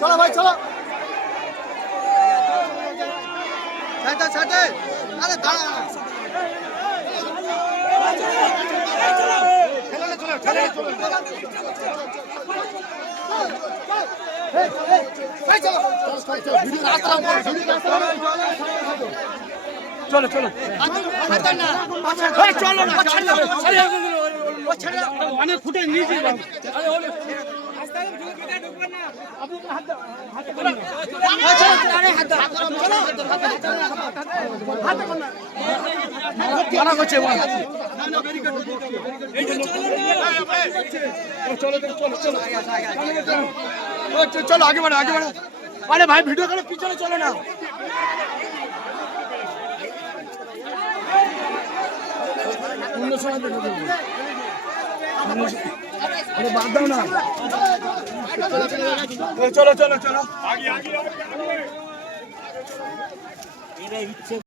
চলো ভাই চলো সাইডে সাইডে আরে দাঁড়া চলো চলো চলো অনেক ফুটে নিয়েছি চলো আগে বাড়ো আগে বাড়ো আরে ভাই ভিডিও করে পিছনে চলো না অন্য সময় দেখো আরে বাদ দাও না চলো চলো চলো আগে আগে